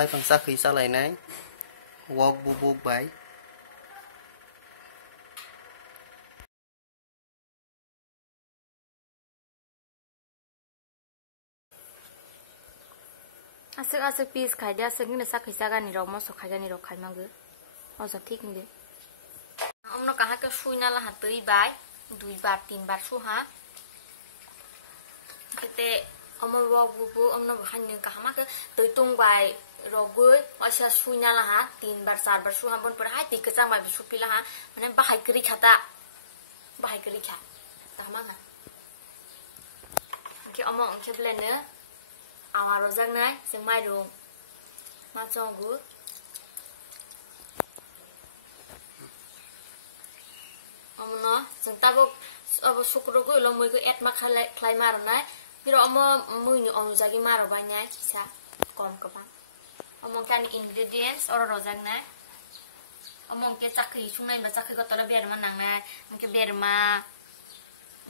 lai phang sa khi sa lại này walk bu bu bay asik piece khai dia asik ni sa khai sa ga ni ro mo so khai ga ni ro khai ma ge ho za thik ni ông nó cả cái xui na là hạt tươi bái đuổi bạt tìm bạt su há cái tệ ông mới vô bu ông nó hành như cả mắt cái tới tung bài rồi với ở xa xui na là há tìm bạt sạt bạt su há bên bờ hai tì cái trang bài su pi là há mình bahai kiri khata bahai kiri khát ta mang à cái ông cái blend nữa à rồi răng này xem mai rồi mà cho gú ông nó chúng ta có sukro go lo moi go et ma khlai ma rồi này thì rồi ông moi ni ông jagi ma rồi ba nhai sa còn các bạn ông kan ingredients or rồi răng này ông cái chắc khi chung này và chắc khi có tao biết mà nàng này cái biết mà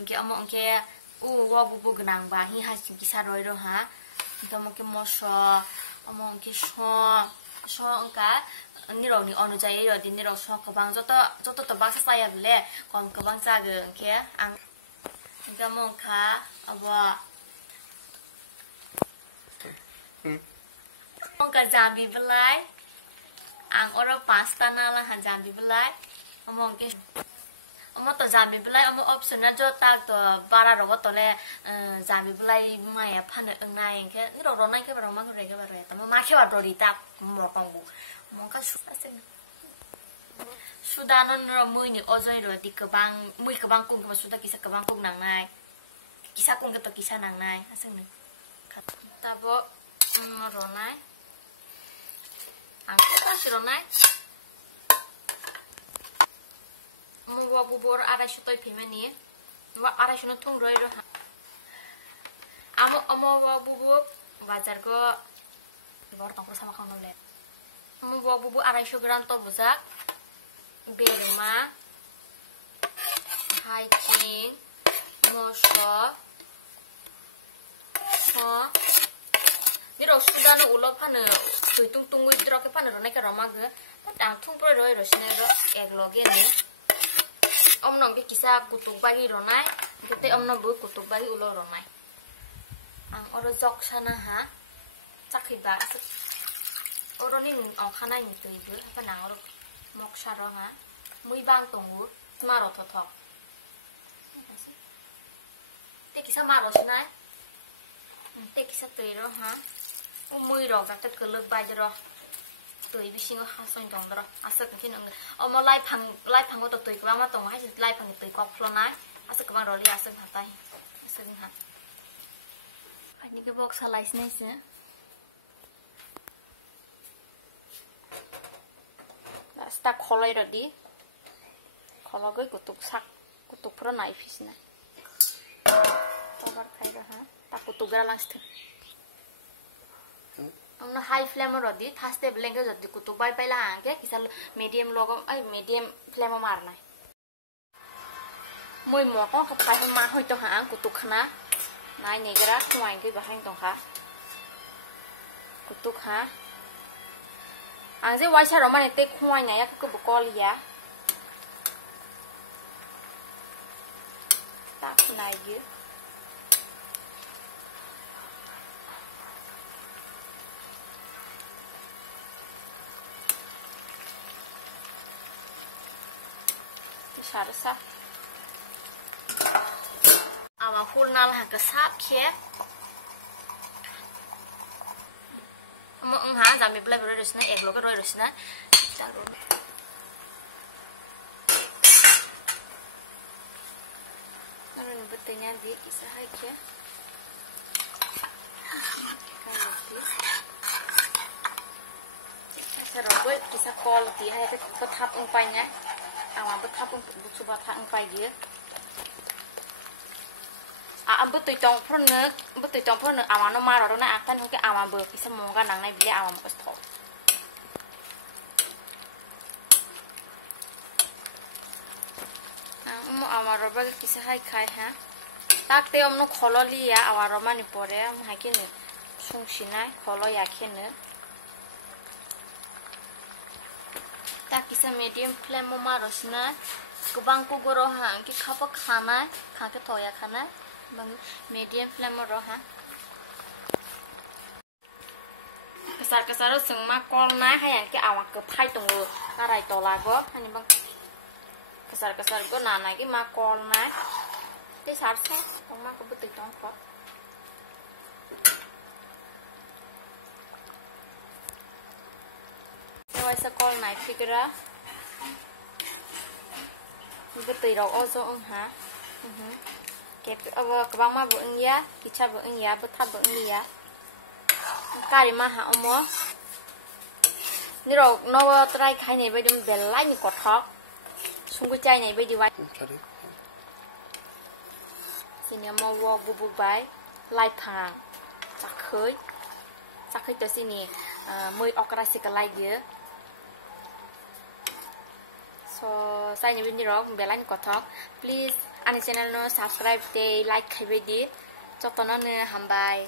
cái ông cái wa bu bu nang ba hi ha chi sa rồi rồi hả ông cái moso ông cái so ông cả ni rồi ni onu jai rồi thì ni rồi so các bạn cho to bác sai à còn các bạn ra cái kia ăn cái mong cá abo mong cả jambi belai ang oro pasta na là han jambi belai mong cái ông to jambi belai ông option na cho ta to bara rồi to le jambi belai mai à phan ở này cái ni rồi này cái bà mang cái bà rồi tao mà cái bà rồi đi ta một con bu mong cái sudah non mui ni ozoi rồi di kebang mui kebang kung ke sudah kisah kebang kung nang nai kisah kung ke kisah nang nai aseng ni ta bo ro nai ang ta si ro nai mu wa bubur ara shutoi phime ni wa ara shuno thung roi ro amo wa bubur bazar ko bor tong sama kang nole mu wa bubur 250 gram to buzak berma hiking moso ini rồi sudah nó ulo phane tui tung tung wit rồi cái phane rồi này cái rồi mà cứ đang thung rồi xin rồi egg login này ông nó cái kisa kutuk bagi rồi này cái ông nó bữa kutuk bagi ulo rồi này ở đó dọc sana ha chắc khi bà ở đó ni ông khana ni tui bữa apa nang ở mok sarong ha mui bang tongu maro thothok te kisa maro sinai te kisa tui ro ha mui ro ga tet kelek ba ro tui bising ha soin tong ro asa kin ang omo lai phang to tui ka ma tong ha lai phang tui ko phlo nai asa ka ro li asa ha tai asa ha ani ke box halais nei se stuck kholai rồi đi kholai cái kutuk pro nai fish này cover khai rồi hả ta kutuk ra last ông nó high flame rồi đi thast step lên cái rồi kutuk bay bay là cái kisa medium logo ai medium flame mà này môi mỏ con không phải mà hơi cho hả kutuk khana này này cái đó ngoài cái bà hành tông hả kutuk hả anh sẽ quay sao rồi mà này tê khoai này cái bột co lìa tắt này dưới cái sao đó sắp mà phun nào là cái sáp kia mà ông hả giảm bị blur rồi nè egg logo rồi nè taruh naruh betulnya di kisah aja kalau kita robot kisah quality hay cái bật tháp ông phải nhá mà bật tháp ông bật bật tháp ông phải gì bữa tụi chồng phun nước mà nó mà rồi nó ăn cái mà bữa cái sao mua cái nắng này bile mà có thọ mà rồi bữa cái sao hay khai ha tak te ông nó kholo li ya mà rồi mà ni pore am hay cái này sung sinai kholo ya khen nữa Kisa medium flame mo marosna. Kubang ko goroha ki khapa khana khake toya khana bang medium flame mo roha. Kasar sengma kol na hayan ki awak ke phai tongo karai tola go hani bang kasar go nana ki ma kol na te sarsa ma ko buti tong ko Wai sa kol na figura buti ro ozo ong ha ke kabang ma bu ya kicha bu ya bu tha bu ya Kari maha omo Niro no try khai nei bai dum belai ni ko thok sungu chai nei bai di wai Sini mo wo bu bu bai lai phang Sakhoi to sini moi okra sikalai dia So sai ni ni ro belai ni ko thok Please ani channel no subscribe te like khai bai di Chok to no ne hambai